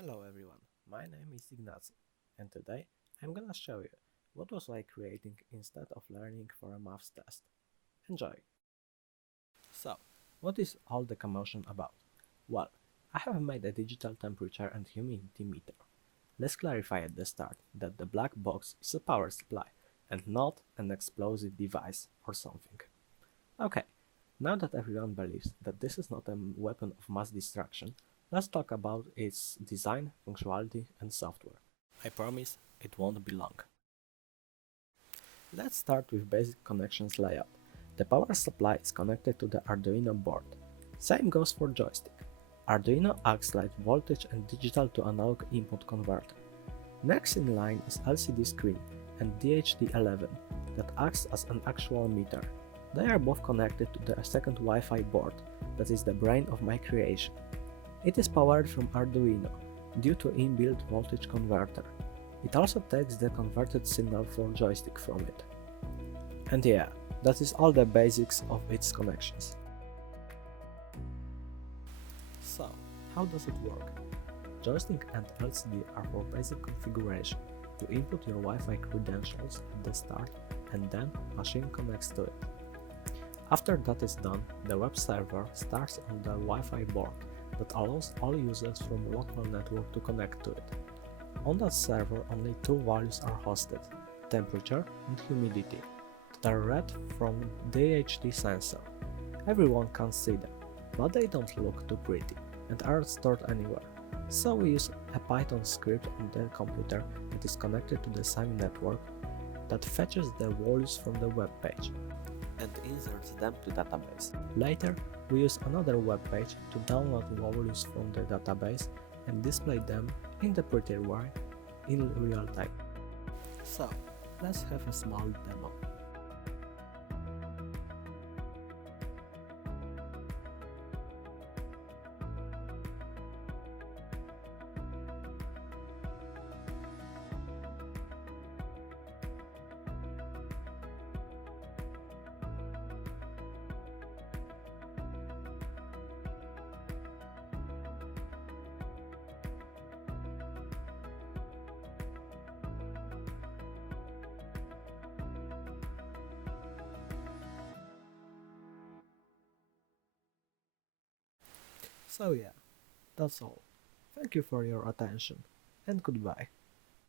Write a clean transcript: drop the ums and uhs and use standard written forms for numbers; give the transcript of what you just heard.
Hello everyone, my name is Ignacy, and today I'm gonna show you what was I creating instead of learning for a maths test. Enjoy! So, what is all the commotion about? Well, I have made a digital temperature and humidity meter. Let's clarify at the start that the black box is a power supply and not an explosive device or something. Okay, now that everyone believes that this is not a weapon of mass destruction, let's talk about its design, functionality and software. I promise it won't be long. Let's start with basic connections layout. The power supply is connected to the Arduino board. Same goes for joystick. Arduino acts like voltage and digital to analog input converter. Next in line is LCD screen and DHD11 that acts as an actual meter. They are both connected to the second Wi-Fi board that is the brain of my creation. It is powered from Arduino due to inbuilt voltage converter. It also takes the converted signal for joystick from it. And yeah, that is all the basics of its connections. So, how does it work? Joystick and LCD are for basic configuration. You input your Wi-Fi credentials at the start and then machine connects to it. After that is done, the web server starts on the Wi-Fi board that allows all users from local network to connect to it. On that server only two values are hosted, temperature and humidity, that are read from DHD sensor. Everyone can see them, but they don't look too pretty and aren't stored anywhere. So we use a Python script on the computer that is connected to the same network that fetches the values from the web page and inserts them to database. Later, we use another web page to download values from the database and display them in the prettier way in real time. So, let's have a small demo. So yeah, that's all. Thank you for your attention and goodbye.